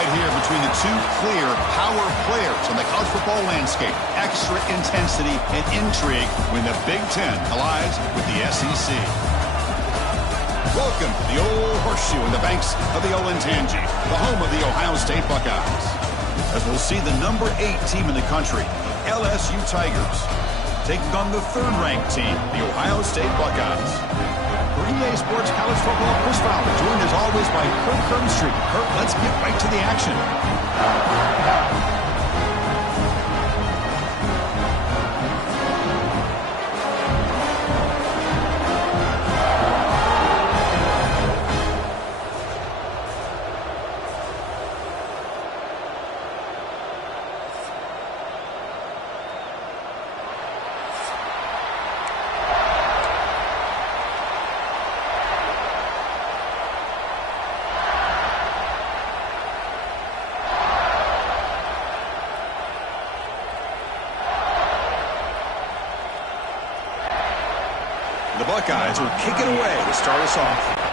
right here between the two clear power players on the college football landscape. Extra intensity and intrigue when the Big Ten collides with the SEC. Welcome to the Old Horseshoe in the banks of the Olentangy, the home of the Ohio State Buckeyes. As we'll see the number 8 team in the country, LSU Tigers, taking on the third-ranked team, the Ohio State Buckeyes. For EA Sports College Football, Chris Fowler, joined as always by Kirk Herbstreit. Kirk, let's get right to the action. The Buckeyes will kick it away to start us off.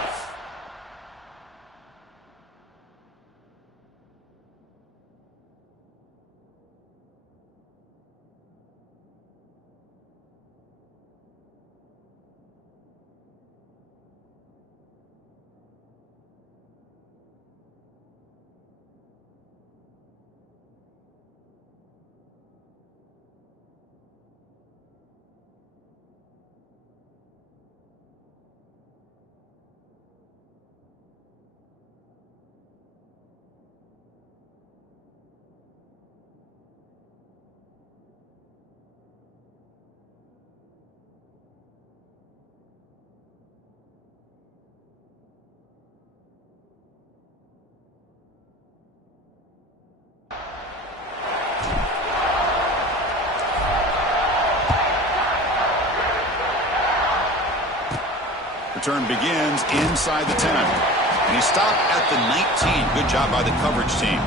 Return begins inside the 10. And he stopped at the 19. Good job by the coverage team.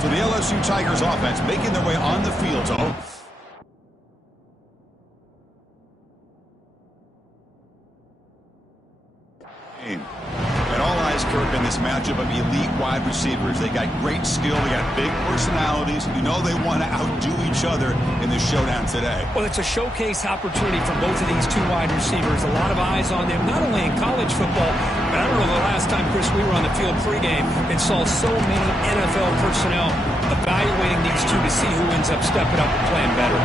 So the LSU Tigers offense making their way on the field to and all eyes, Kirk, in this matchup of elite wide receivers. They got great skill. They got big personalities. You know they want to outdo each other in this showdown today. Well, it's a showcase opportunity for both of these two wide receivers. A lot of eyes on them, not only in college football, but I don't know the last time, Chris, we were on the field pregame and saw so many NFL personnel evaluating these two to see who ends up stepping up and playing better.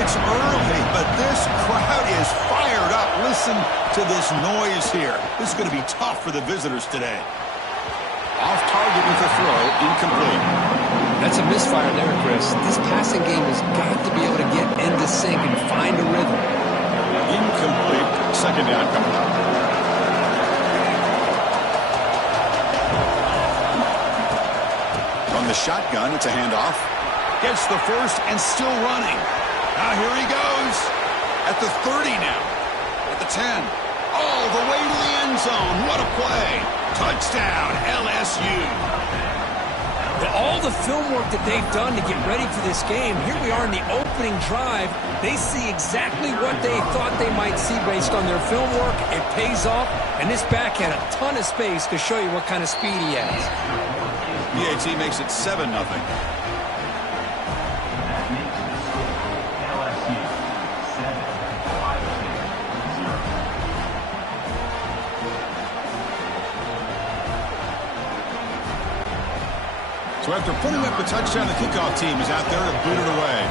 It's early, but this crowd is fired up. Listen to this noise here. This is going to be tough for the visitors today. Off target with a throw, incomplete. That's a misfire there, Chris. This passing game has got to be able to get into sync and find a rhythm. Incomplete. Second down coming up. From the shotgun, it's a handoff. Gets the first and still running. Now here he goes. At the 30 now. At the 10. All the way to the end zone. What a play. Touchdown, LSU. All the film work that they've done to get ready for this game, here we are in the opening drive. They see exactly what they thought they might see based on their film work. It pays off, and this back had a ton of space to show you what kind of speed he has. BAT makes it 7-0. So after putting up a touchdown, the kickoff team is out there to boot it away.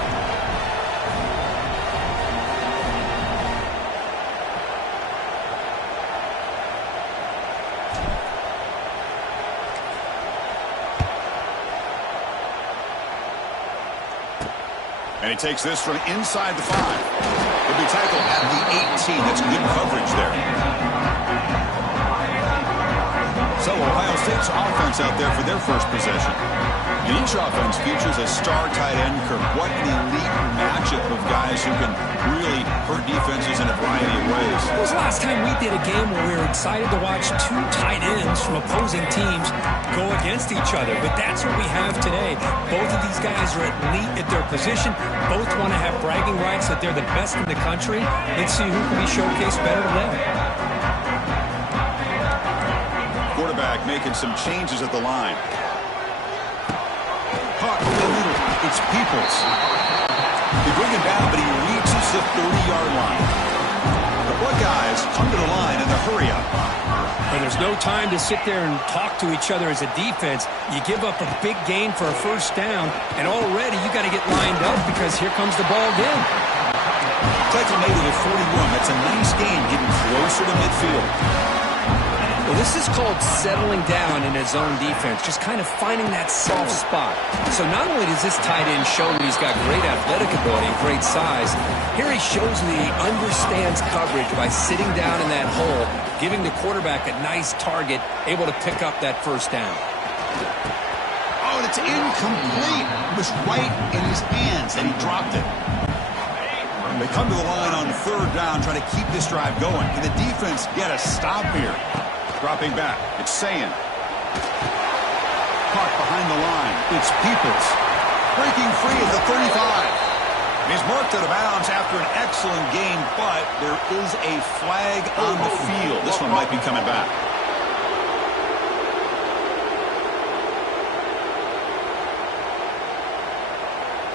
And he takes this from inside the 5. He'll be tackled at the 18. That's good coverage there. So Ohio State's offense out there for their first possession. And each offense features a star tight end, Kirk. What an elite matchup of guys who can really hurt defenses in a variety of ways. When was the last time we did a game where we were excited to watch two tight ends from opposing teams go against each other? But that's what we have today. Both of these guys are elite at their position. Both want to have bragging rights that they're the best in the country. Let's see who can be showcased better than them. quarterback making some changes at the line. Caught in the middle. It's Peoples. They bring him down, but he reaches the 30-yard line. The Buckeyes come to the line in the hurry-up. And there's no time to sit there and talk to each other as a defense. You give up a big gain for a first down, and already you got to get lined up because here comes the ball again. Tackle made it at 41. That's a nice gain, getting closer to midfield. Well, this is called settling down in his own defense, just kind of finding that soft spot. So not only does this tight end show that he's got great athletic ability and great size, here he shows that he understands coverage by sitting down in that hole, giving the quarterback a nice target, able to pick up that first down. Oh, and it's incomplete. It was right in his hands, and he dropped it. They come to the line on third down, trying to keep this drive going. Can the defense get a stop here? Dropping back. It's Sayin. Caught behind the line. It's Peoples. Breaking free at the 35. He's marked out of bounds after an excellent game, but there is a flag on the field. This one might be coming back.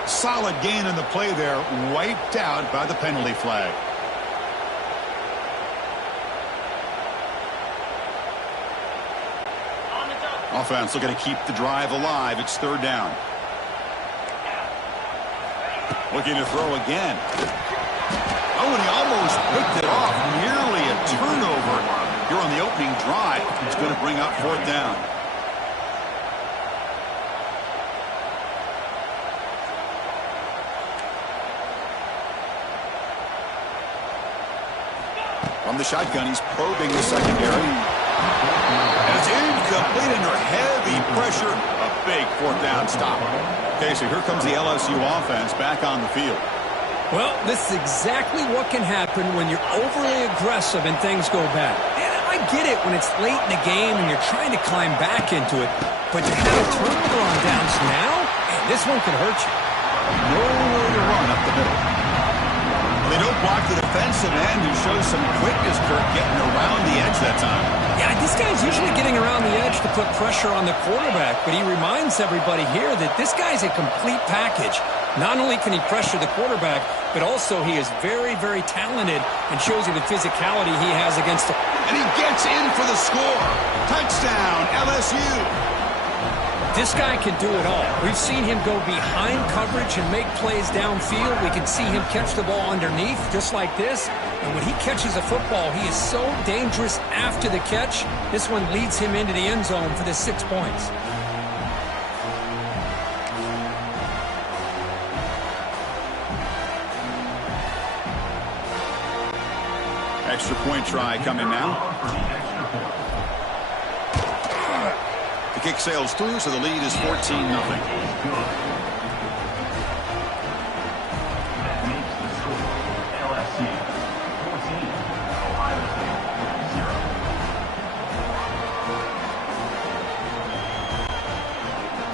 Solid gain in the play there, wiped out by the penalty flag. Offense looking to keep the drive alive. It's third down. Looking to throw again. Oh, and he almost picked it off. Nearly a turnover here on the opening drive. It's going to bring up fourth down. From the shotgun, he's probing the secondary. And it's incomplete under heavy pressure. A big fourth down stop. Okay, so here comes the LSU offense back on the field. Well, this is exactly what can happen when you're overly aggressive and things go bad. And I get it when it's late in the game and you're trying to climb back into it. But to have a turnover on downs now, man, this one could hurt you. Nowhere to run up the middle. They don't block the defensive end, who shows some quickness, Kirk, getting around the edge that time. Yeah, this guy's usually getting around the edge to put pressure on the quarterback, but he reminds everybody here that this guy's a complete package. Not only can he pressure the quarterback, but also he is very, very talented and shows you the physicality he has against the... And he gets in for the score. Touchdown, LSU. This guy can do it all. We've seen him go behind coverage and make plays downfield. We can see him catch the ball underneath, just like this. And when he catches a football, he is so dangerous after the catch. This one leads him into the end zone for the 6 points. Extra point try coming now. The kick sails through, so the lead is 14-0.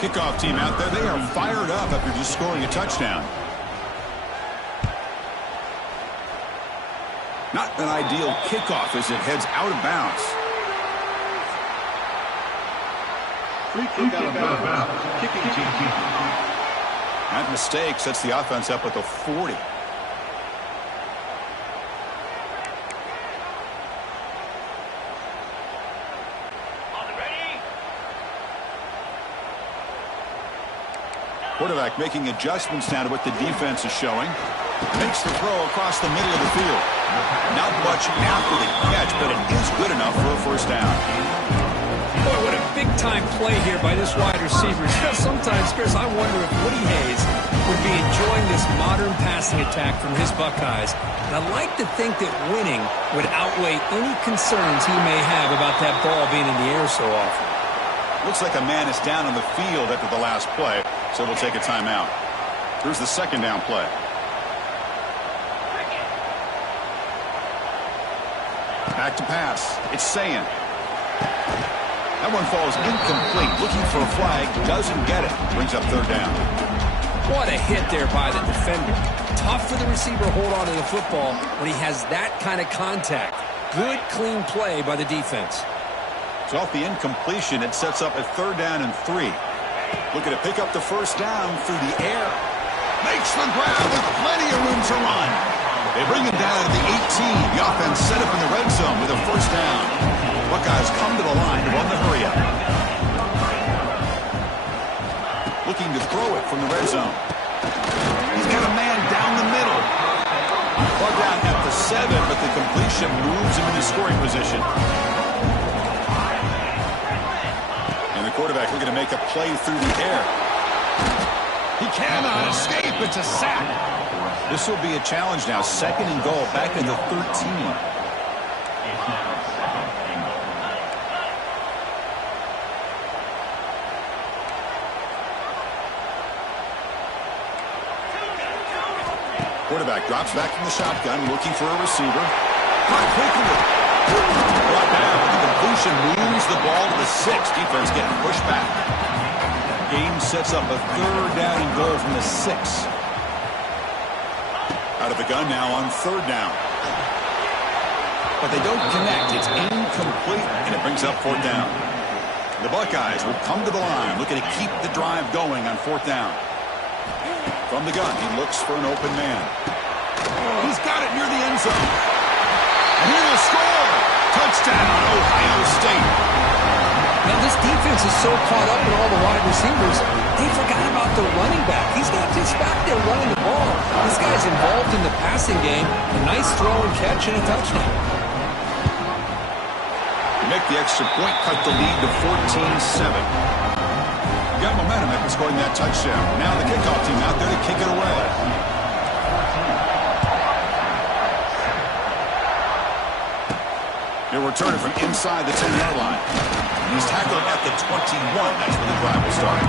Kickoff team out there. They are fired up after just scoring a touchdown. Not an ideal kickoff as it heads out of bounds. Free kick out of bounds. Kicking team. That mistake sets the offense up at the 40. Quarterback making adjustments now to what the defense is showing. Makes the throw across the middle of the field. Not much after the catch, but it is good enough for a first down. Boy, what a big-time play here by this wide receiver. Sometimes, Chris, I wonder if Woody Hayes would be enjoying this modern passing attack from his Buckeyes. And I'd like to think that winning would outweigh any concerns he may have about that ball being in the air so often. Looks like a man is down on the field after the last play, so we'll take a timeout. Here's the second down play. Back to pass. It's Sayin. That one falls incomplete. Looking for a flag. Doesn't get it. Brings up third down. What a hit there by the defender. Tough for the receiver to hold on to the football when he has that kind of contact. Good, clean play by the defense. So off the incompletion, it sets up a 3rd down and 3. Looking to pick up the 1st down through the air. Makes the grab with plenty of room to run. They bring him down at the 18. The offense set up in the red zone with a 1st down. Buckeyes come to the line to run the hurry up. Looking to throw it from the red zone. He's got a man down the middle. Ball down at the 7, but the completion moves him into scoring position. And the quarterback looking to make a play through the air. He cannot escape. It's a sack. This will be a challenge now. 2nd and goal back at the 13. Quarterback drops back from the shotgun, looking for a receiver. Caught quickly. Brought down. The completion moves the ball to the 6. Defense getting pushed back. Game sets up a 3rd down and goal from the 6. Out of the gun now on 3rd down. But they don't connect. It's incomplete, and it brings up 4th down. The Buckeyes will come to the line, looking to keep the drive going on 4th down. From the gun, he looks for an open man. He's got it near the end zone. And he will score. Touchdown, Ohio State. Now, this defense is so caught up in all the wide receivers, they forgot about the running back. He's not just back there running the ball. This guy's involved in the passing game. A nice throw and catch and a touchdown. Make the extra point, cut the lead to 14-7. Got momentum after scoring that touchdown. Now the kickoff team out there to kick it away. He'll return it from inside the 10-yard line. He's tackled at the 21. That's where the drive will start.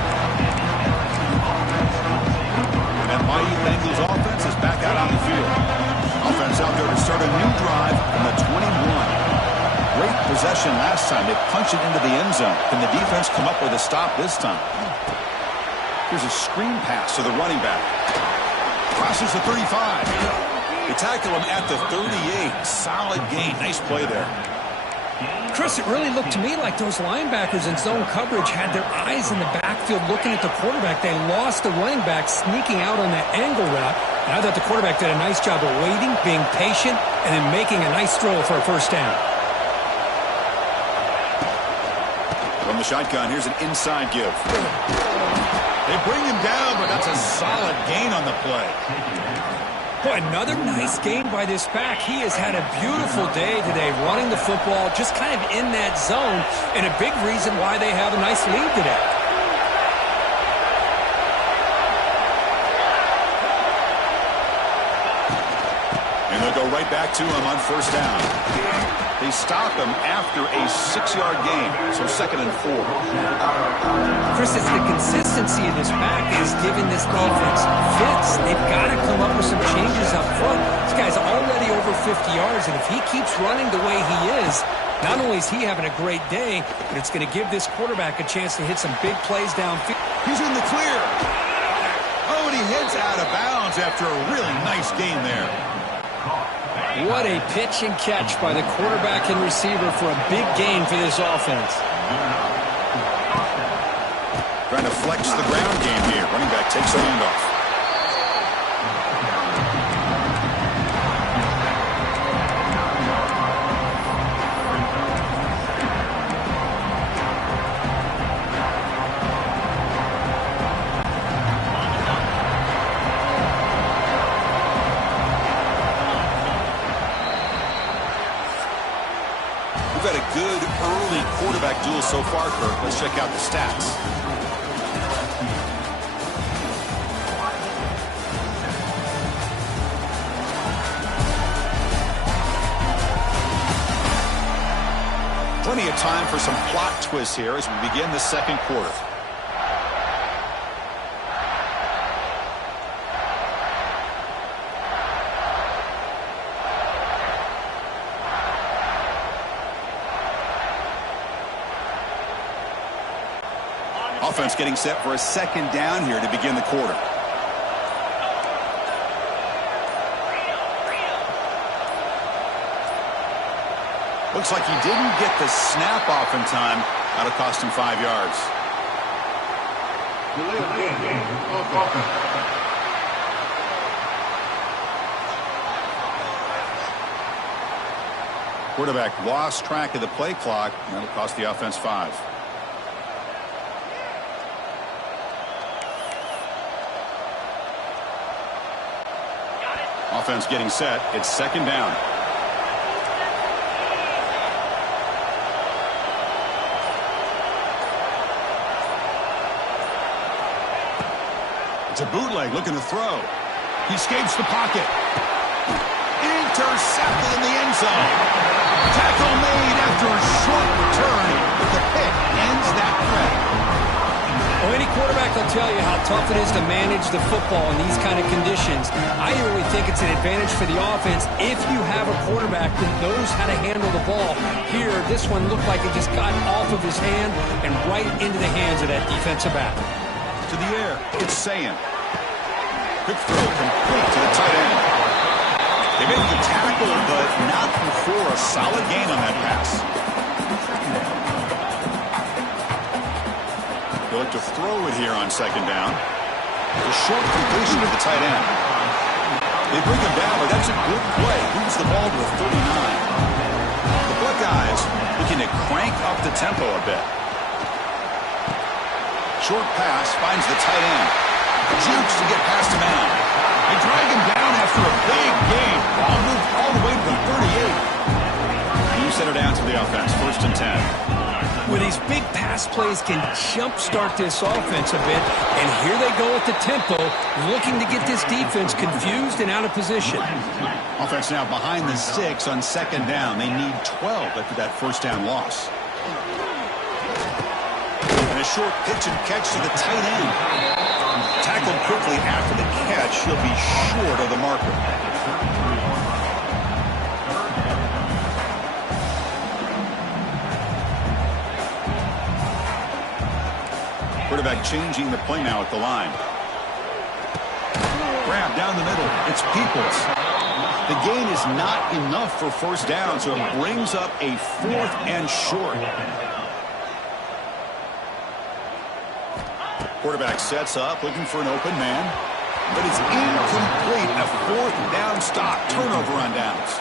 And that mighty Bengals offense is back out on the field. Offense out there to start a new drive from the 21. Great possession last time. They punch it into the end zone. Can the defense come up with a stop this time? Here's a screen pass to the running back. Crosses the 35. They tackle him at the 38. Solid gain. Nice play there. Chris, it really looked to me like those linebackers in zone coverage had their eyes in the backfield looking at the quarterback. They lost the running back sneaking out on that angle route. And I thought the quarterback did a nice job of waiting, being patient, and then making a nice throw for a 1st down. From the shotgun, here's an inside give. They bring him down, but that's a solid gain on the play. Boy, another nice game by this back. He has had a beautiful day today running the football, just kind of in that zone, and a big reason why they have a nice lead today. And they'll go right back to him on 1st down. They stop him after a 6-yard gain, so 2nd and 4. Chris, it's the consistency of this back is giving this defense fits. They've got to come up with some changes up front. This guy's already over 50 yards, and if he keeps running the way he is, not only is he having a great day, but it's going to give this quarterback a chance to hit some big plays downfield. He's in the clear. Oh, and he heads out of bounds after a really nice game there. What a pitch and catch by the quarterback and receiver for a big gain for this offense. Trying to flex the ground game here. Running back takes the handoff. We've had a good early quarterback duel so far, Kirk. Let's check out the stats. Plenty of time for some plot twists here as we begin the 2nd quarter. Offense getting set for a 2nd down here to begin the quarter. Looks like he didn't get the snap off in time. That'll cost him 5 yards. Delay of game. Offense. Quarterback lost track of the play clock. That'll cost the offense 5. Offense getting set. It's second down. It's a bootleg looking to throw. He escapes the pocket. Intercepted in the end zone. Tackle made after a short return, but the pick ends that threat. Well, any quarterback will tell you how tough it is to manage the football in these kind of conditions. I really think it's an advantage for the offense if you have a quarterback that knows how to handle the ball. Here, this one looked like it just got off of his hand and right into the hands of that defensive back. To the air, it's Sayan. Quick throw complete to the tight end. They made the tackle, but not before a solid gain on that pass. They look to throw it here on second down. A short completion to the tight end. They bring him down, but that's a good play. Moves the ball to a 39. The Buckeyes looking to crank up the tempo a bit. Short pass finds the tight end. Jukes to get past a man. They drag him down after a big gain. Ball moved all the way to the 38. And you set it down to the offense. 1st and 10. Well, these big pass plays can jumpstart this offense a bit. And here they go at the tempo, looking to get this defense confused and out of position. Offense now behind the 6 on second down. They need 12 after that first down loss. And a short pitch and catch to the tight end. Tackled quickly after the catch. He'll be short of the marker. Quarterback changing the play now at the line. Grab down the middle. It's Peoples. The gain is not enough for first down, so it brings up a 4th and short. Quarterback sets up, looking for an open man. But it's incomplete. A 4th down stop. Turnover on downs.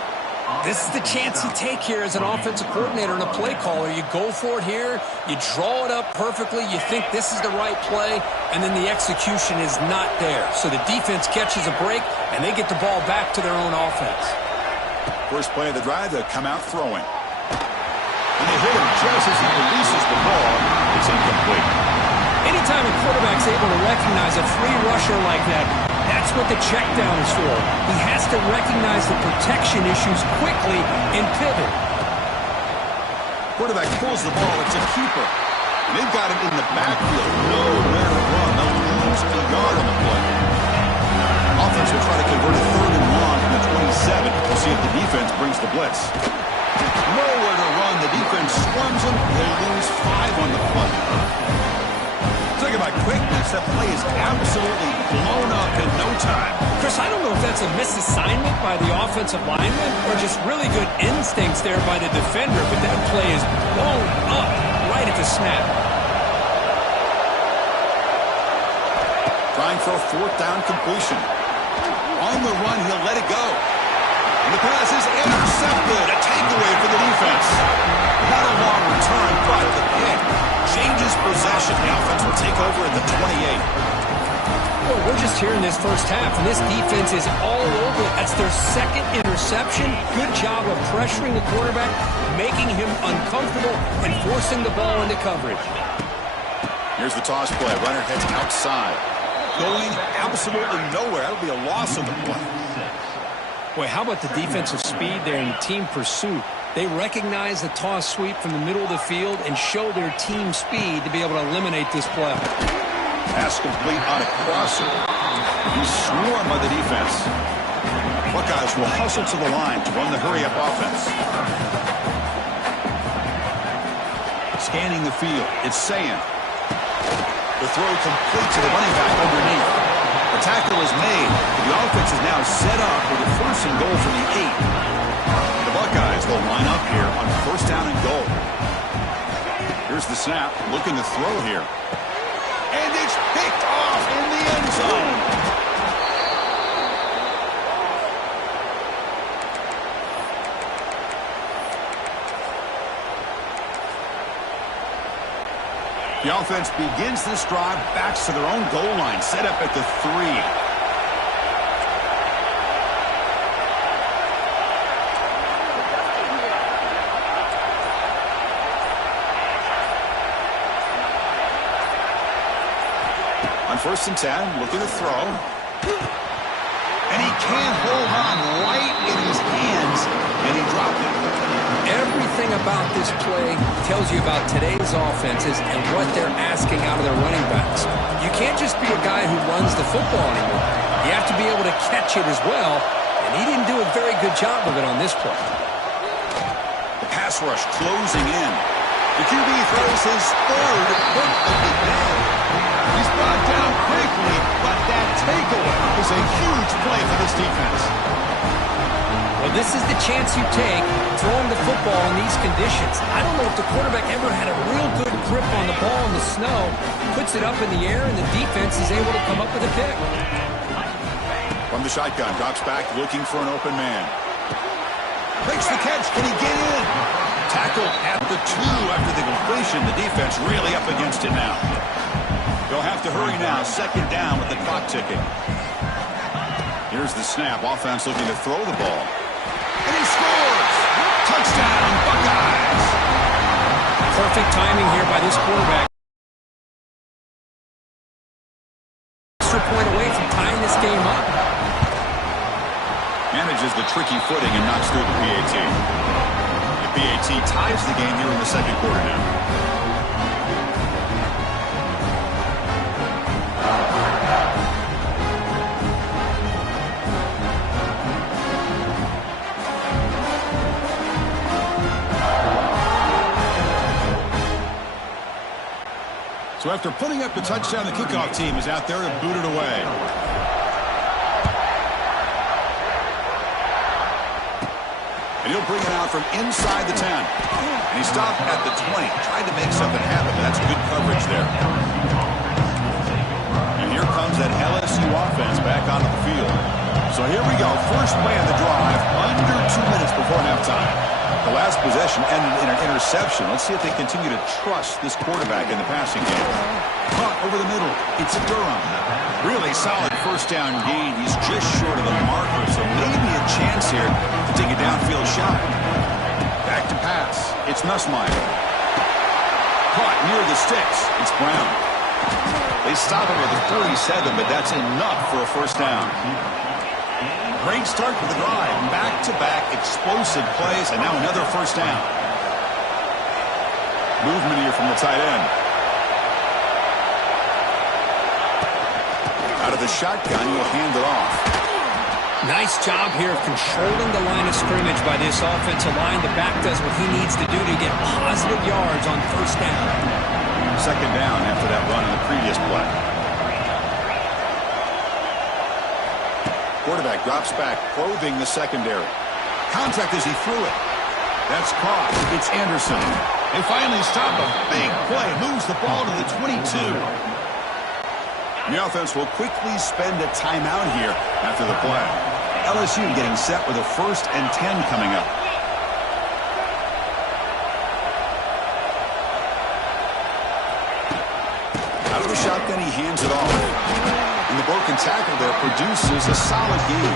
This is the chance you take here as an offensive coordinator and a play caller. You go for it here. You draw it up perfectly. You think this is the right play, and then the execution is not there. So the defense catches a break, and they get the ball back to their own offense. First play of the drive, they'll come out throwing. And they hit him just as he releases the ball. It's incomplete. Anytime a quarterback's able to recognize a free rusher like that, that's what the check down is for. He has to recognize the protection issues quickly and pivot. Quarterback pulls the ball. It's a keeper. They've got him in the backfield. Nowhere to run. They'll lose a yard on the play. Offense will try to convert a 3rd and long from the 27. We'll see if the defense brings the blitz. Nowhere to run. The defense swarms them. They lose 5 on the play. Talking about quickness, that play is absolutely blown up in no time. Chris, I don't know if that's a misassignment by the offensive lineman or just really good instincts there by the defender, but that play is blown up right at the snap. Trying for a 4th down completion. On the run, he'll let it go. And the pass is intercepted. A takeaway for the defense. Not a long return, but the pick changes possession. The offense will take over at the 28. Well, we're just here in this first half, and this defense is all over it. That's their 2nd interception. Good job of pressuring the quarterback, making him uncomfortable, and forcing the ball into coverage. Here's the toss play. Runner heads outside. Going absolutely nowhere. That'll be a loss of the play. Boy, how about the defensive speed there in team pursuit? They recognize the toss sweep from the middle of the field and show their team speed to be able to eliminate this play. Pass complete on a crosser. He's swarmed by the defense. Buckeyes will hustle to the line to run the hurry-up offense. Scanning the field. It's Sayan. The throw complete to the running back underneath. The tackle is made. The offense is now set up with a 1st and goal from the 8. The Buckeyes defense will line up here on first down and goal. Here's the snap, looking to throw here. And it's picked off in the end zone. The offense begins this drive, backs to their own goal line, set up at the 3. On first and 10, looking to throw. And he can't hold on right in his hands, and he dropped it. Everything about this play tells you about today's offenses and what they're asking out of their running backs. You can't just be a guy who runs the football anymore. You have to be able to catch it as well, and he didn't do a very good job of it on this play. The pass rush closing in. The QB throws his third perfectly dead. He's brought down quickly, but that takeaway is a huge play for this defense. Well, this is the chance you take throwing the football in these conditions. I don't know if the quarterback ever had a real good grip on the ball in the snow, puts it up in the air, and the defense is able to come up with a pick. From the shotgun, drops back, looking for an open man. Makes the catch. Can he get in? Tackle at the 2 after the completion. The defense really up against it now. They'll have to hurry now. Second down with the clock ticking. Here's the snap. Offense looking to throw the ball. And he scores! Touchdown, Buckeyes! Perfect timing here by this quarterback. Extra point away from tying this game up. Manages the tricky footing and knocks through the PAT. The PAT ties the game here in the second quarter now. So after putting up the touchdown, the kickoff team is out there to boot it away. And he'll bring it out from inside the 10. And he stopped at the 20. Tried to make something happen, but that's good coverage there. And here comes that LSU offense back onto the field. So here we go. First play of the drive, under 2 minutes before halftime. The last possession ended in an interception. Let's see if they continue to trust this quarterback in the passing game. Caught over the middle. It's a Durham. Really solid first down gain. He's just short of the marker, so maybe a chance here to take a downfield shot. Back to pass. It's Nussmeier. Caught near the sticks. It's Brown. They stop him with a 37, but that's enough for a first down. Great start to the drive. Back-to-back explosive plays, and now another first down. Movement here from the tight end. Out of the shotgun, he'll hand it off. Nice job here of controlling the line of scrimmage by this offensive line. The back does what he needs to do to get positive yards on first down. Second down after that run in the previous play. Quarterback drops back, probing the secondary. Contact as he threw it. That's caught. It's Anderson. They finally stop a big play. Moves the ball to the 22. The offense will quickly spend a timeout here after the play. LSU getting set with a 1st and 10 coming up. Out of the shotgun, he hands it off. And the broken tackle there produces a solid gain.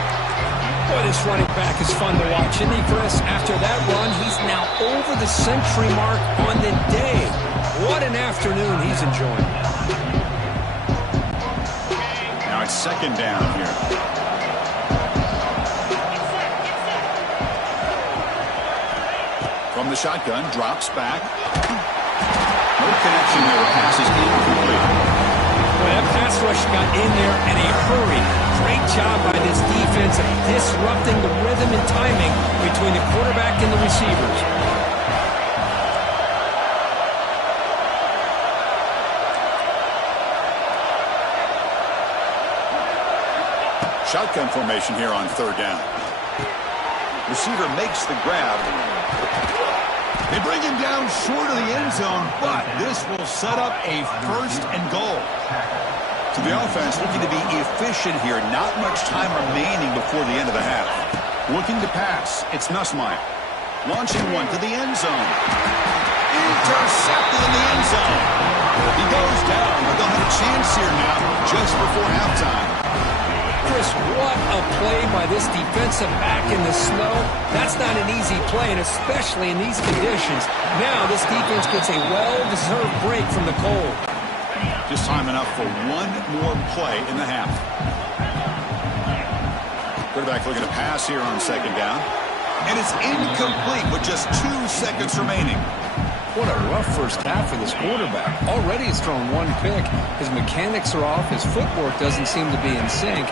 Boy, this running back is fun to watch, isn't he, Chris? After that run, he's now over the century mark on the day. What an afternoon he's enjoying. Now it's second down here. From the shotgun, drops back. No connection there. The pass is incomplete. Well, that pass rush got in there in a hurry. Great job by this defense of disrupting the rhythm and timing between the quarterback and the receivers. Shotgun formation here on third down. Receiver makes the grab, They bring him down short of the end zone, but this will set up a 1st and goal. So the offense looking to be efficient here. Not much time remaining before the end of the half. Looking to pass. It's Nussmeier. Launching one to the end zone. Intercepted in the end zone. He goes down, but they'll have a chance here now just before halftime. Chris, what a play by this defensive back in the snow. That's not an easy play, and especially in these conditions. Now this defense gets a well-deserved break from the cold. Just time enough for one more play in the half. Quarterback looking to pass here on 2nd down. And it's incomplete with just 2 seconds remaining. What a rough first half for this quarterback. Already he's thrown 1 pick. His mechanics are off. His footwork doesn't seem to be in sync.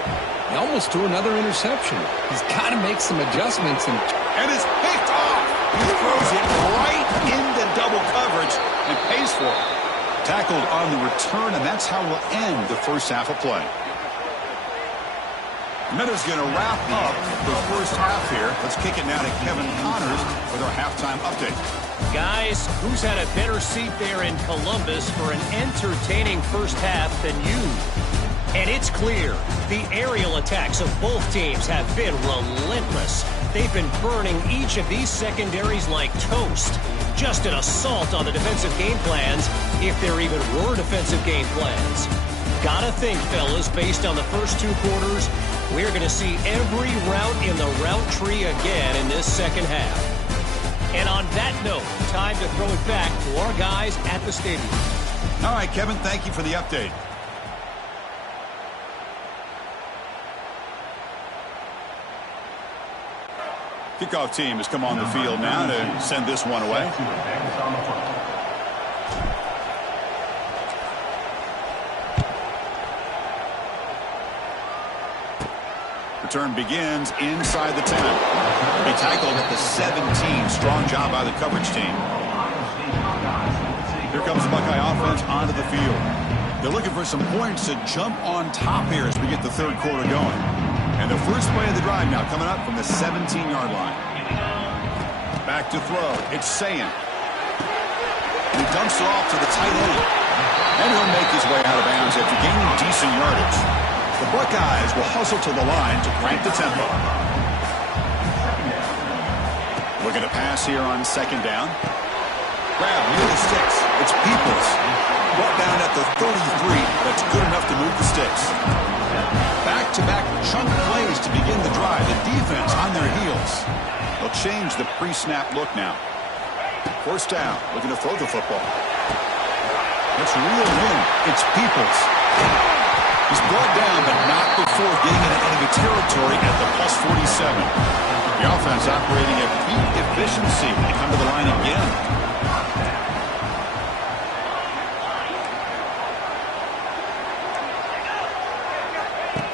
He almost threw another interception. He's got to make some adjustments. And it's picked off. He throws it right into double coverage and pays for it. Tackled on the return, and that's how we'll end the first half of play. Minuta's going to wrap up the first half here. Let's kick it now to Kevin Connors with our halftime update. Guys, who's had a better seat there in Columbus for an entertaining first half than you? And it's clear, the aerial attacks of both teams have been relentless. They've been burning each of these secondaries like toast. Just an assault on the defensive game plans, if there even were defensive game plans. Gotta think, fellas, based on the first 2 quarters, we're going to see every route in the route tree again in this second half. And on that note, time to throw it back to our guys at the stadium. All right, Kevin, thank you for the update. Kickoff team has come on the field now to send this one away. Return begins inside the 10. They tackled at the 17. Strong job by the coverage team. Here comes the Buckeye offense onto the field. They're looking for some points to jump on top here as we get the 3rd quarter going. And the first play of the drive now coming up from the 17-yard line. Back to throw. It's Sayin. And he dumps it off to the tight end. And he'll make his way out of bounds after gaining decent yardage. The Buckeyes will hustle to the line to crank the tempo. Looking to pass here on 2nd down. Grab near the sticks. It's Peoples. Brought down at the 33. That's good enough to move the sticks. Back-to-back chunk plays to begin the drive. The defense on their heels. They'll change the pre-snap look now. 1st down. Looking to throw the football. Let's reel in. It's Peoples. He's brought down, but not before getting into enemy territory at the +47. The offense operating at peak efficiency. They come to the line again.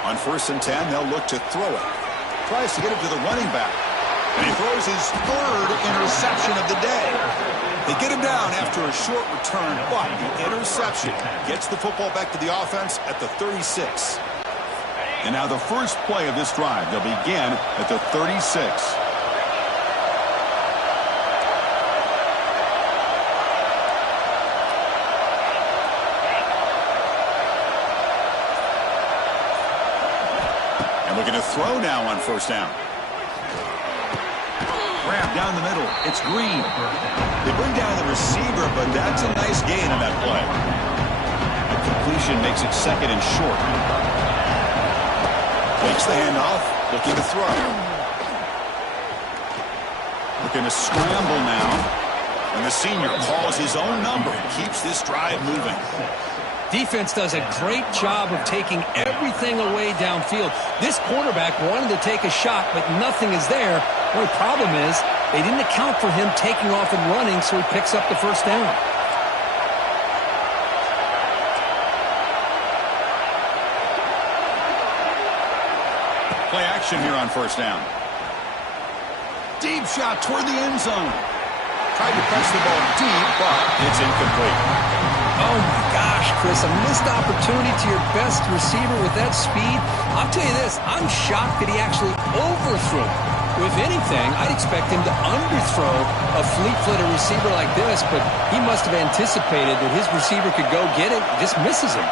On 1st and 10, they'll look to throw it. Tries to get it to the running back. And he throws his 3rd interception of the day. They get him down after a short return, but the interception gets the football back to the offense at the 36. And now the first play of this drive, they'll begin at the 36. And looking to throw now on 1st down. Grab down the middle. It's Green. They bring down the receiver, but that's a nice gain on that play. A completion makes it 2nd and short. Takes the handoff, looking to throw. Looking to scramble now. And the senior calls his own number and keeps this drive moving. Defense does a great job of taking everything away downfield. This quarterback wanted to take a shot, but nothing is there. The only problem is they didn't account for him taking off and running, so he picks up the 1st down. Play action here on 1st down. Deep shot toward the end zone. Tried to press the ball deep, but it's incomplete. Oh, my gosh. Gosh, Chris, a missed opportunity to your best receiver with that speed. I'll tell you this, I'm shocked that he actually overthrew. If anything, I'd expect him to underthrow a fleet-footed receiver like this, but he must have anticipated that his receiver could go get it, just misses him.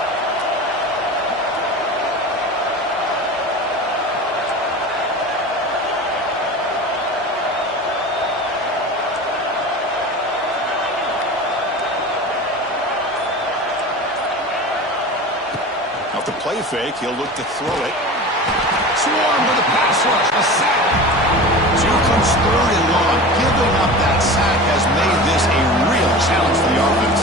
Off the play fake, he'll look to throw it. Swarm with a pass rush, a sack. So here comes 3rd and long. Giving up that sack has made this a real challenge for the offense.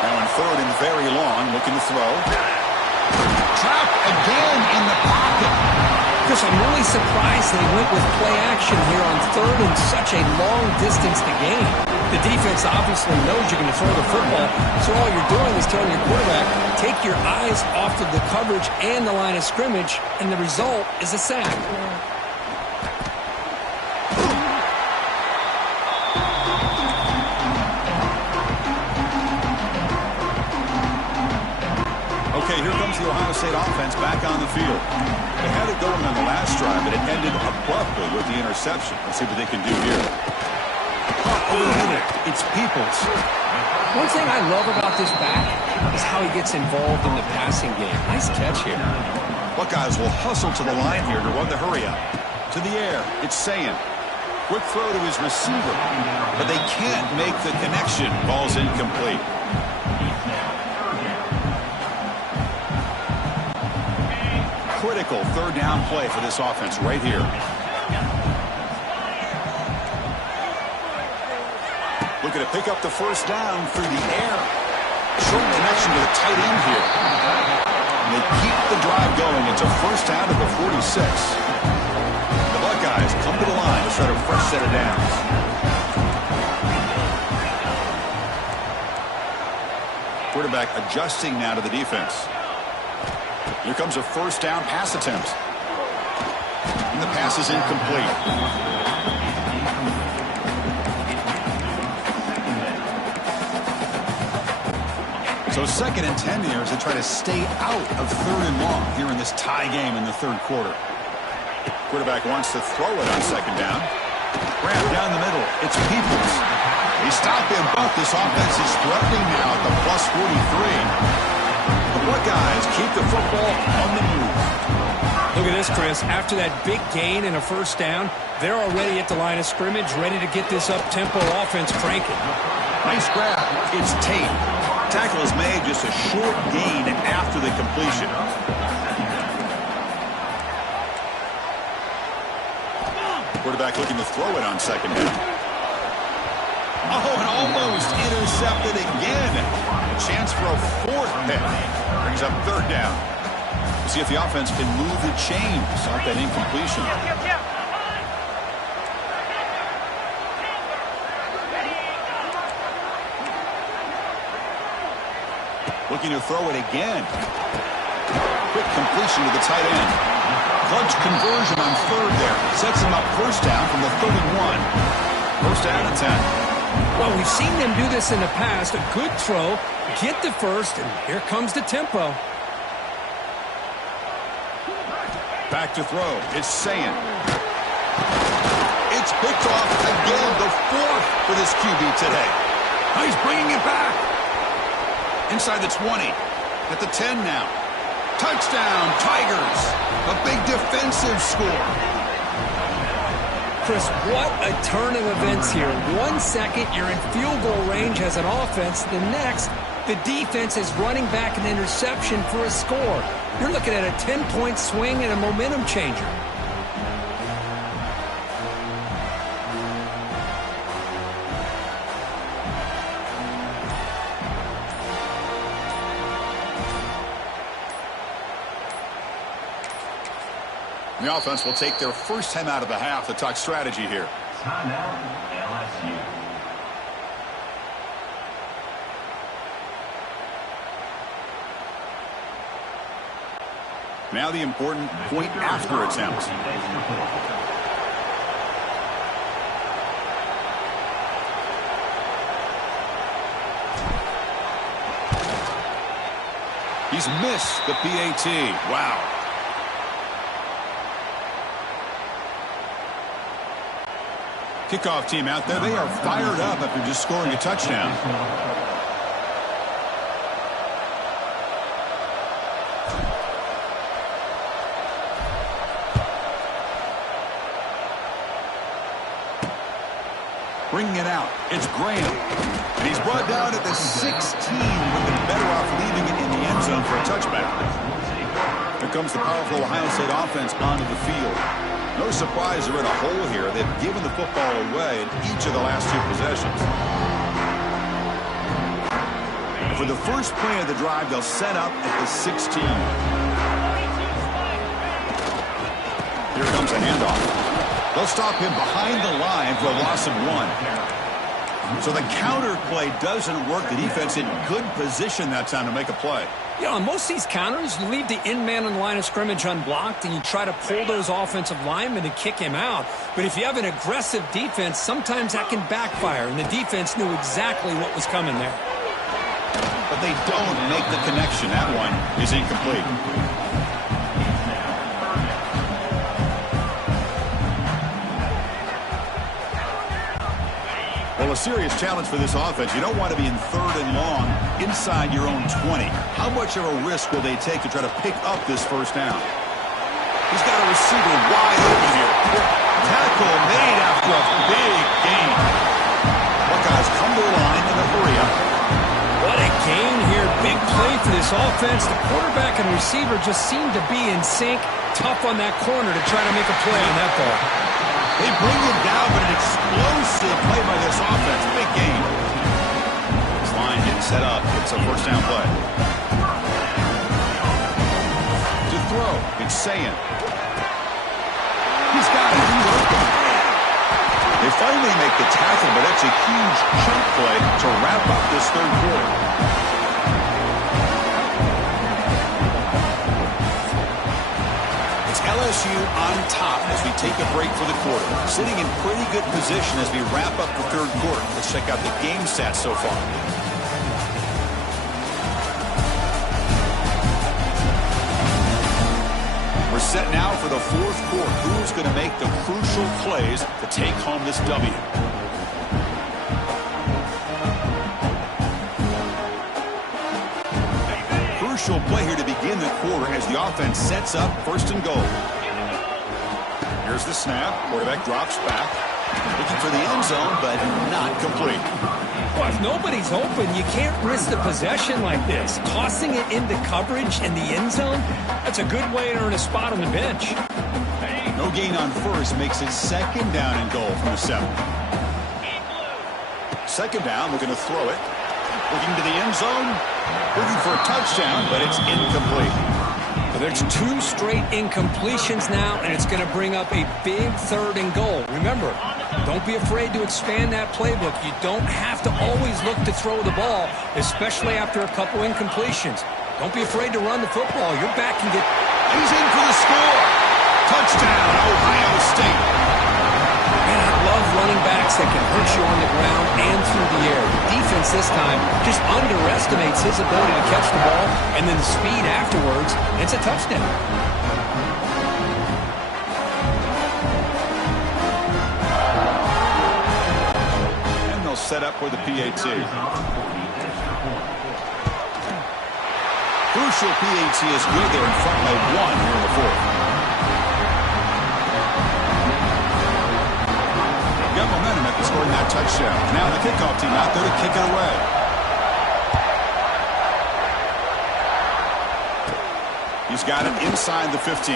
Now in 3rd and very long, looking to throw. Trapped again in the pocket. Chris, I'm really surprised they went with play action here on 3rd and such a long distance to gain. The defense obviously knows you're going to throw the football, so all you're doing is telling your quarterback, take your eyes off of the coverage and the line of scrimmage, and the result is a sack. Okay, here comes the Ohio State offense back on the field. They had it going on the last drive, but it ended abruptly with the interception. Let's see what they can do here. It's Peoples. One thing I love about this back is how he gets involved in the passing game. Nice catch here. Buckeyes will hustle to the line here to run the hurry up. To the air, it's Sayin. Quick throw to his receiver, but they can't make the connection. Ball's incomplete. Critical 3rd down play for this offense right here. Looking to pick up the 1st down through the air. Short connection to the tight end here. And they keep the drive going. It's a 1st down to the 46. The Buckeyes come to the line to start a fresh set of downs. Quarterback adjusting now to the defense. Here comes a 1st down pass attempt. And the pass is incomplete. So 2nd and 10 here as they try to stay out of 3rd and long here in this tie game in the 3rd quarter. Quarterback wants to throw it on 2nd down. Grab down the middle. It's Peoples. They stop him, but this offense is threatening now at the plus 43. The Buckeyes keep the football on the move. Look at this, Chris. After that big gain and a 1st down, they're already at the line of scrimmage, ready to get this up-tempo offense cranking. Nice grab. It's Tate. Tackle is made, just a short gain after the completion. Quarterback looking to throw it on 2nd down. Oh, and almost intercepted again. A chance for a 4th pick. Brings up 3rd down. We'll see if the offense can move the chains off that incompletion. Looking to throw it again. Quick completion to the tight end. Clutch conversion on 3rd there. Sets him up 1st down from the 31. 1st down and 10. Well, we've seen them do this in the past. A good throw, get the 1st, and here comes the tempo. Back to throw. It's Sayin. It's picked off again. The 4th for this QB today. Oh, he's bringing it back. Inside the 20. At the 10 now. Touchdown, Tigers. A big defensive score. Chris, what a turn of events here. 1 second, you're in field goal range as an offense. The next, the defense is running back an interception for a score. You're looking at a 10-point swing and a momentum changer. The offense will take their 1st time out of the half to talk strategy here. Timeout, LSU. Now the important point after attempt. He's missed the PAT. Wow. Kickoff team out there. They are fired up after just scoring a touchdown. Bringing it out. It's Graham. And he's brought down at the 16. Would have been better off leaving it in the end zone for a touchback. Here comes the powerful Ohio State offense onto the field. No surprise they're in a hole here. They've given the football away in each of the last two possessions. For the first play of the drive, they'll set up at the 16. Here comes a handoff. They'll stop him behind the line for a loss of 1. So the counter play doesn't work. The defense in good position that time to make a play. You know, on most of these counters, you leave the in man on the line of scrimmage unblocked, and you try to pull those offensive linemen to kick him out. But if you have an aggressive defense, sometimes that can backfire, and the defense knew exactly what was coming there. But they don't make the connection. That one is incomplete. Well, a serious challenge for this offense. You don't want to be in 3rd and long inside your own 20. How much of a risk will they take to try to pick up this first down? He's got a receiver wide open here. Tackle made after a big gain. Buckeyes come to the line in a hurry up. What a gain here. Big play for this offense. The quarterback and receiver just seem to be in sync. Tough on that corner to try to make a play on that ball. They bring him down, but an explosive play by this offense. Big gain. This line getting set up. It's a first down play. To throw, it's Sayin. He's got it. He's open. They finally make the tackle, but that's a huge chunk play to wrap up this third quarter. LSU on top as we take a break for the quarter. Sitting in pretty good position as we wrap up the third quarter. Let's check out the game stats so far. We're set now for the fourth quarter. Who's going to make the crucial plays to take home this W? Crucial play here to begin the quarter as the offense sets up 1st and goal. Here's the snap. Quarterback drops back. Looking for the end zone, but not complete. Well, if nobody's open, you can't risk the possession like this. Tossing it into coverage in the end zone, that's a good way to earn a spot on the bench. No gain on first makes it 2nd down and goal from the 7. 2nd down, looking to throw it. Looking to the end zone. Looking for a touchdown, but it's incomplete. Well, there's 2 straight incompletions now, and it's going to bring up a big 3rd and goal. Remember, don't be afraid to expand that playbook. You don't have to always look to throw the ball, especially after a couple incompletions. Don't be afraid to run the football. Your back can get... He's in for the score. Touchdown, Ohio State. Man, I love running backs that can hurt you on the ground and through the air. The defense this time just underestimates his ability to catch the ball, and then the speed afterwards, it's a touchdown. And they'll set up for the PAT. Crucial PAT is good. They're in front by 1 here in the 4th. Got momentum after scoring that touchdown. Now the kickoff team out there to kick it away. He's got it inside the 15.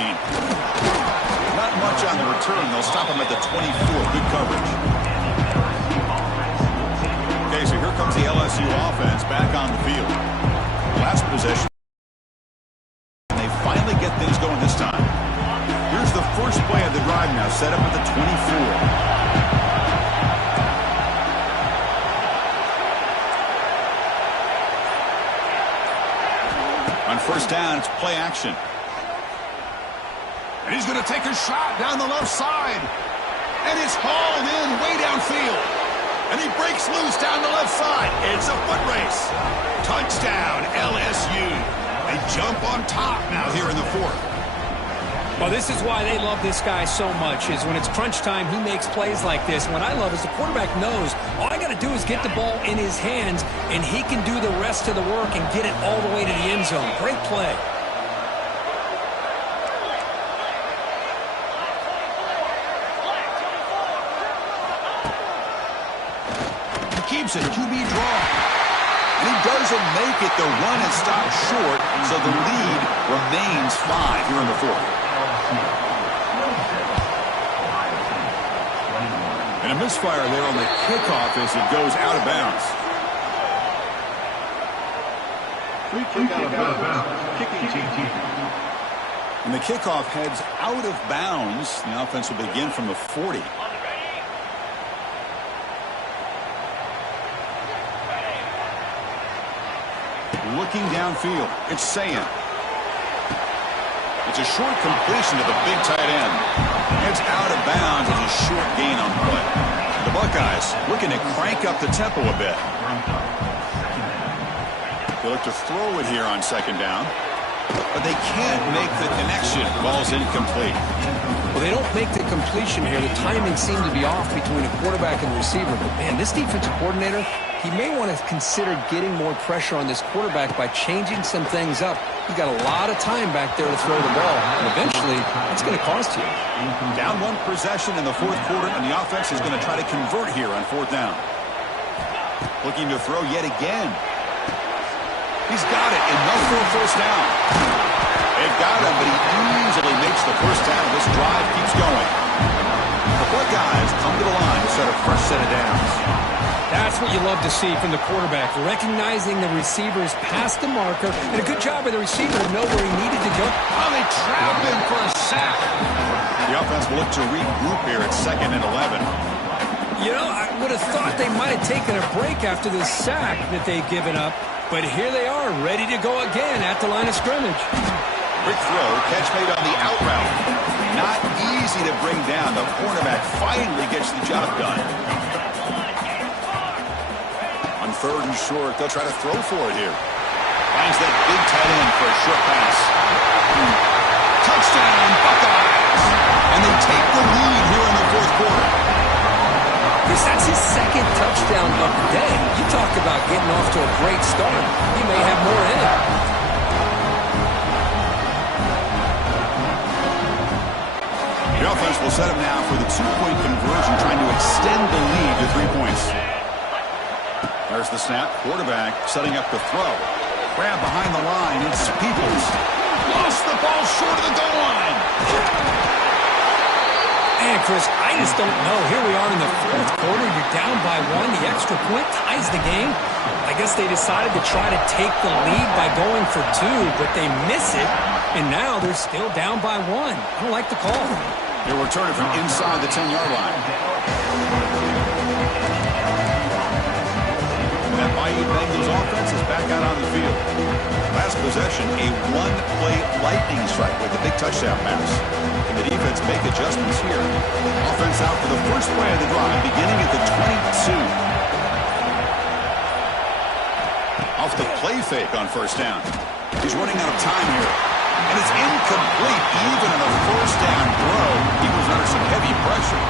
Not much on the return. They'll stop him at the 24. Good coverage. Okay, so here comes the LSU offense back on the field. Last possession. And they finally get things going this time. Here's the first play of the drive now, set up at the 24. On 1st down, it's play action. And he's going to take a shot down the left side. And it's hauled in way downfield. And he breaks loose down the left side. It's a foot race. Touchdown, LSU. They jump on top now here in the fourth. Well, this is why they love this guy so much, is when it's crunch time, he makes plays like this. What I love is the quarterback knows all I got to do is get the ball in his hands, and he can do the rest of the work and get it all the way to the end zone. Great play. He keeps it, QB draw. And he doesn't make it. The run is stopped short, so the lead remains 5 here in the fourth. And a misfire there on the kickoff as it goes out of bounds. Free kick out of bounds. Kicking team. And the kickoff heads out of bounds. The offense will begin from the 40. Looking downfield, it's Sayan. It's a short completion to the big tight end. It's out of bounds. It's a short gain on the play. The Buckeyes looking to crank up the tempo a bit. They look to throw it here on second down, but they can't make the connection. Ball's incomplete. Well, they don't make the completion here. The timing seemed to be off between a quarterback and the receiver. But, man, this defensive coordinator, he may want to consider getting more pressure on this quarterback by changing some things up. You got a lot of time back there to throw the ball, and eventually it's going to cost you. Down one possession in the fourth quarter, and the offense is going to try to convert here on fourth down. Looking to throw yet again. He's got it, enough for a first down. They've got him, but he easily makes the first down. This drive keeps going. The Buckeyes come to the line to set a fresh set of downs. That's what you love to see from the quarterback, recognizing the receivers past the marker, and a good job by the receiver to know where he needed to go. Oh, they trap him for a sack. The offense will look to regroup here at 2nd and 11. You know, I would have thought they might have taken a break after this sack that they've given up, but here they are, ready to go again at the line of scrimmage. Quick throw, catch made on the out route. Not easy to bring down. The cornerback finally gets the job done. On 3rd and short, they'll try to throw for it here. Finds that big tight end for a short pass. Touchdown, Buckeyes! And they take the lead here in the fourth quarter. That's his 2nd touchdown of the day. You talk about getting off to a great start. He may have more in it. The offense will set up now for the 2-point conversion, trying to extend the lead to 3 points. There's the snap. Quarterback setting up the throw. Grab behind the line. It's Peoples. Lost the ball short of the goal line. Man, Chris, I just don't know. Here we are in the fourth quarter. You're down by 1. The extra point ties the game. I guess they decided to try to take the lead by going for 2, but they miss it, and now they're still down by 1. I don't like the call. They'll return it from inside the 10-yard line. That Miami Bengals offense is back out on the field. Last possession, a one-play lightning strike with a big touchdown pass. Can the defense make adjustments here? Offense out for the first play of the drive, beginning at the 22. Off the play fake on first down. He's running out of time here. And it's incomplete, even in a first down throw. He was under some heavy pressure.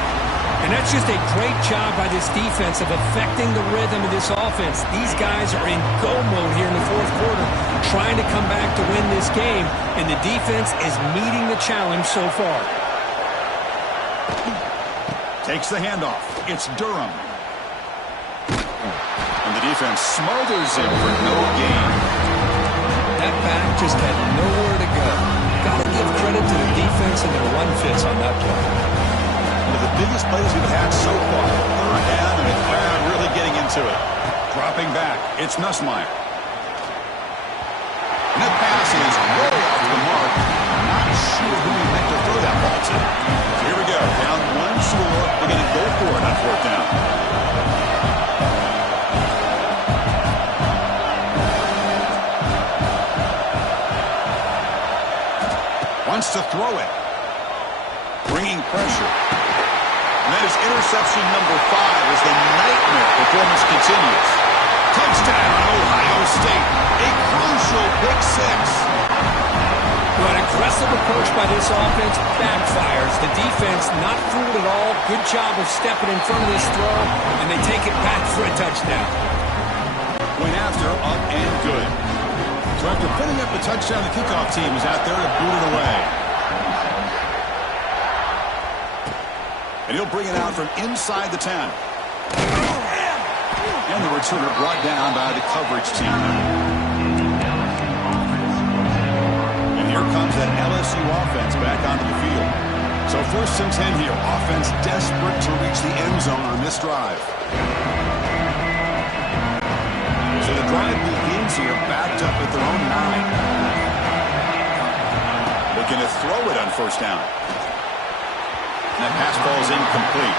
And that's just a great job by this defense of affecting the rhythm of this offense. These guys are in go mode here in the fourth quarter, trying to come back to win this game, and the defense is meeting the challenge so far. Takes the handoff. It's Durham. And the defense smothers him for no gain. That back just had nowhere to go. Got to give credit to the defense and their run fits on that play. One of the biggest plays we've had so far. 3rd down, and the crowd really getting into it. Dropping back, it's Nussmeier. And that pass is way off the mark. Not sure who he meant to throw that ball to. So here we go, down 1 score. They're going to go for it on 4th down. Wants to throw it. Bringing pressure. And that is interception number 5 as the nightmare performance continues. Touchdown, Ohio State. A crucial pick six. Well, an aggressive approach by this offense backfires. The defense not fooled at all. Good job of stepping in front of this throw, and they take it back for a touchdown. Went after, up and good. So after putting up a touchdown, the kickoff team is out there to boot it away. And he'll bring it out from inside the 10. And the returner brought down by the coverage team. And here comes that LSU offense back onto the field. So 1st and 10 here. Offense desperate to reach the end zone on this drive. So the drive begins here backed up at their own 9. Looking to throw it on 1st down. That pass ball is incomplete.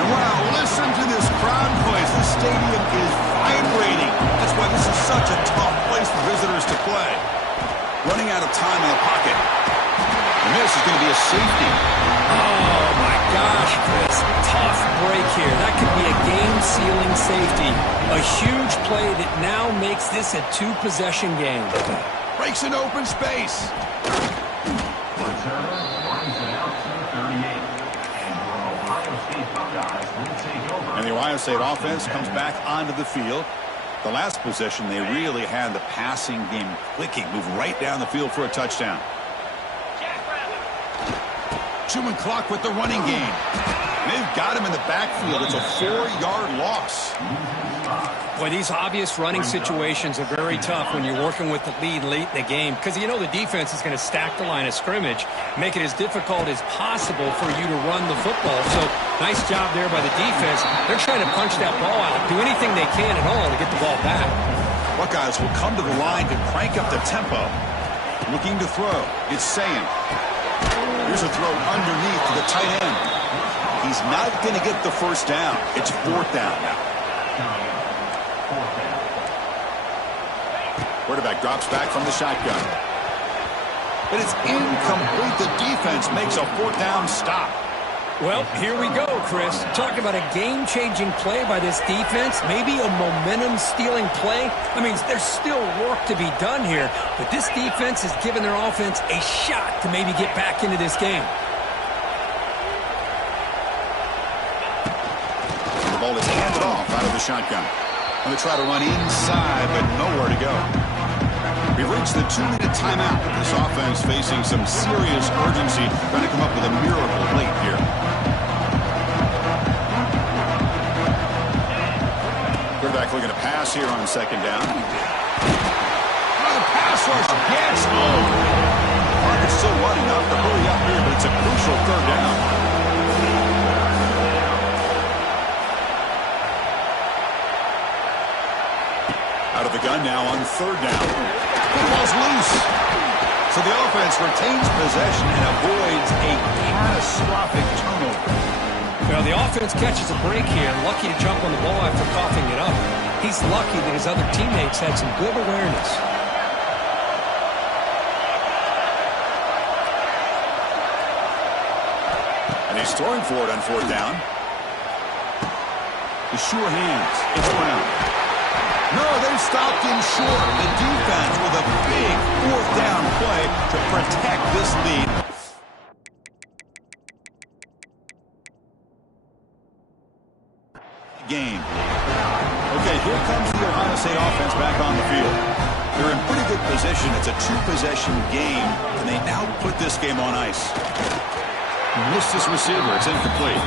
And wow, listen to this crowd noise. This stadium is vibrating. That's why this is such a tough place for visitors to play. Running out of time in the pocket. And this is going to be a safety. Oh, my gosh, Chris. Tough break here. That could be a game-sealing safety. A huge play that now makes this a 2-possession game. Breaks an open space. Returner brings it out to the 38. And your Ohio State Buckeyes will take over. And the Ohio State offense comes back onto the field. The last possession, they really had the passing game clicking. Move right down the field for a touchdown. Chewing clock with the running game. They've got him in the backfield. It's a 4-yard loss. Boy, these obvious running situations are very tough when you're working with the lead late in the game because you know the defense is going to stack the line of scrimmage, make it as difficult as possible for you to run the football. So nice job there by the defense. They're trying to punch that ball out, do anything they can at all to get the ball back. Buckeyes will come to the line to crank up the tempo. Looking to throw. It's saying. Here's a throw underneath to the tight end. He's not going to get the 1st down. It's 4th down now. Quarterback drops back from the shotgun. But it's incomplete. The defense makes a 4th down stop. Well, here we go, Chris. Talk about a game-changing play by this defense. Maybe a momentum-stealing play. I mean, there's still work to be done here, but this defense has given their offense a shot to maybe get back into this game. The ball is handed off out of the shotgun. And they try to run inside, but nowhere to go. We've reached the 2-minute timeout. This offense facing some serious urgency, trying to come up with a miracle late here. Quarterback looking to pass here on 2nd down. The pass rush gets over. Clock is still running up to hurry up here, but it's a crucial 3rd down. Out of the gun now on 3rd down. The ball's loose. So the offense retains possession and avoids a catastrophic turnover. Well, the offense catches a break here, lucky to jump on the ball after coughing it up. He's lucky that his other teammates had some good awareness. And he's throwing for it on 4th down. The sure hands. It's around. No, they stopped him short. The defense with a big 4th down play to protect this lead. Game. Okay, here comes the Ohio State offense back on the field. They're in pretty good position. It's a 2-possession game, and they now put this game on ice. Missed his receiver. It's incomplete.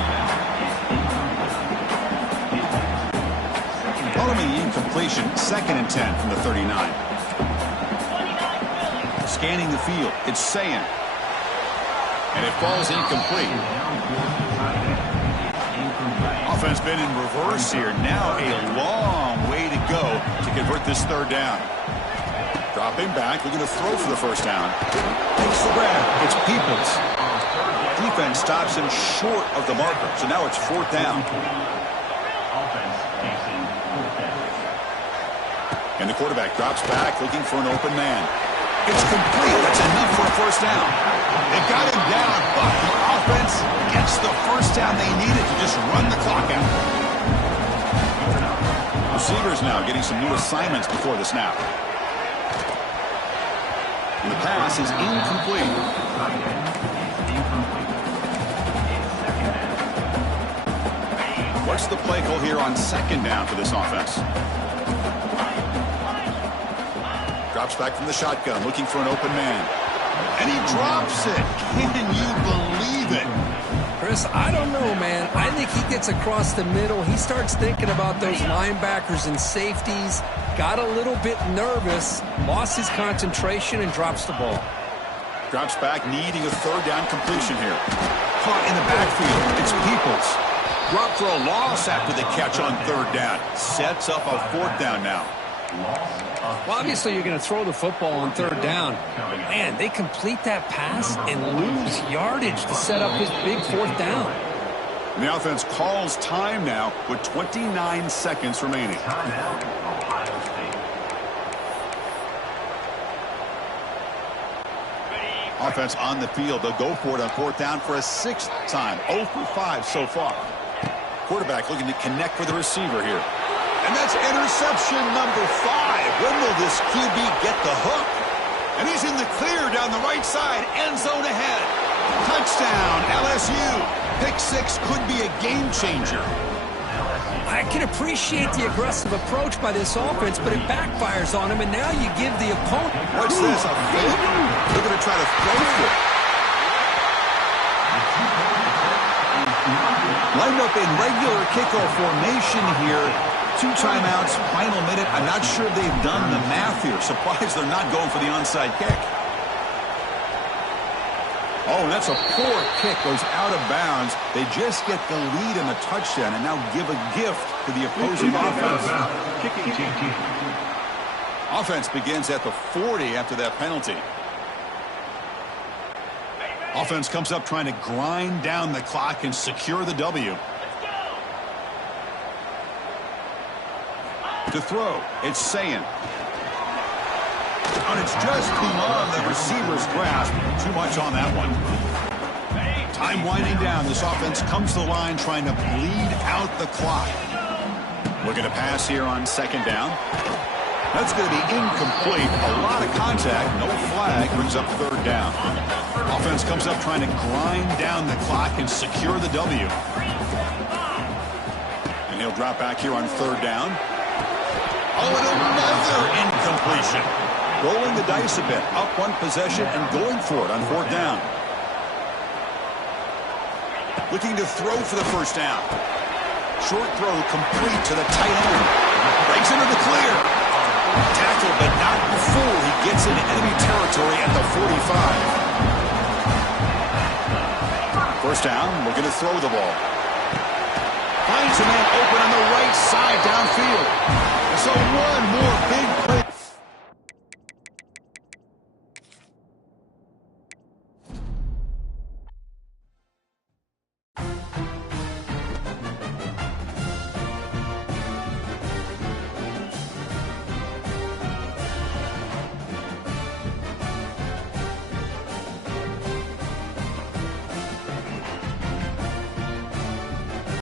Following the incompletion, 2nd and 10 from the 39. Scanning the field, it's saying. And it falls incomplete. Offense been in reverse here. Now a long way to go to convert this 3rd down. Dropping back, looking to throw for the 1st down. Takes the grab. It's Peoples. Defense stops him short of the marker, so now it's 4th down. And the quarterback drops back, looking for an open man. It's complete. That's enough for a first down. They got him down, but the offense gets the first down they needed to just run the clock out. Receivers now getting some new assignments before the snap. And the pass is incomplete. What's the play call here on second down for this offense? Drops back from the shotgun, looking for an open man. And he drops it. Can you believe it? Chris, I don't know, man. I think he gets across the middle. He starts thinking about those linebackers and safeties. Got a little bit nervous, lost his concentration, and drops the ball. Drops back, needing a third down completion here. Caught in the backfield. It's Peoples. Dropped for a loss after the catch on third down. Sets up a fourth down now. Well, obviously, you're going to throw the football on third down. Man, they complete that pass and lose yardage to set up his big fourth down. And the offense calls time now with 29 seconds remaining. Offense on the field. They'll go for it on fourth down for a sixth time. 0 for 5 so far. Quarterback looking to connect with the receiver here. And that's interception number 5. When will this QB get the hook? And he's in the clear down the right side. End zone ahead. Touchdown, LSU. Pick 6 could be a game changer. I can appreciate the aggressive approach by this offense, but it backfires on him, and now you give the opponent... What's this, a fake? They're going to try to throw for it. Lined up in regular kickoff formation here. 2 timeouts, final minute. I'm not sure they've done the math here. Surprised they're not going for the onside kick. Oh, and that's a poor kick. Goes out of bounds. They just get the lead in the touchdown and now give a gift to the opposing offense. Offense begins at the 40 after that penalty. Offense comes up trying to grind down the clock and secure the W. To throw, it's Sayin. And it's just beyond the receiver's grasp. Too much on that one. Time winding down. This offense comes to the line trying to bleed out the clock. Looking to pass here on second down. That's going to be incomplete. A lot of contact. No flag. Brings up third down. Offense comes up trying to grind down the clock and secure the W. And he'll drop back here on third down. Oh, and another incompletion. Rolling the dice a bit. Up one possession and going for it on fourth down. Looking to throw for the first down. Short throw complete to the tight end. Breaks into the clear. Tackled, but not before he gets into enemy territory at the 45. First down, looking to throw the ball. Finds a man open on the right side downfield. So one more big play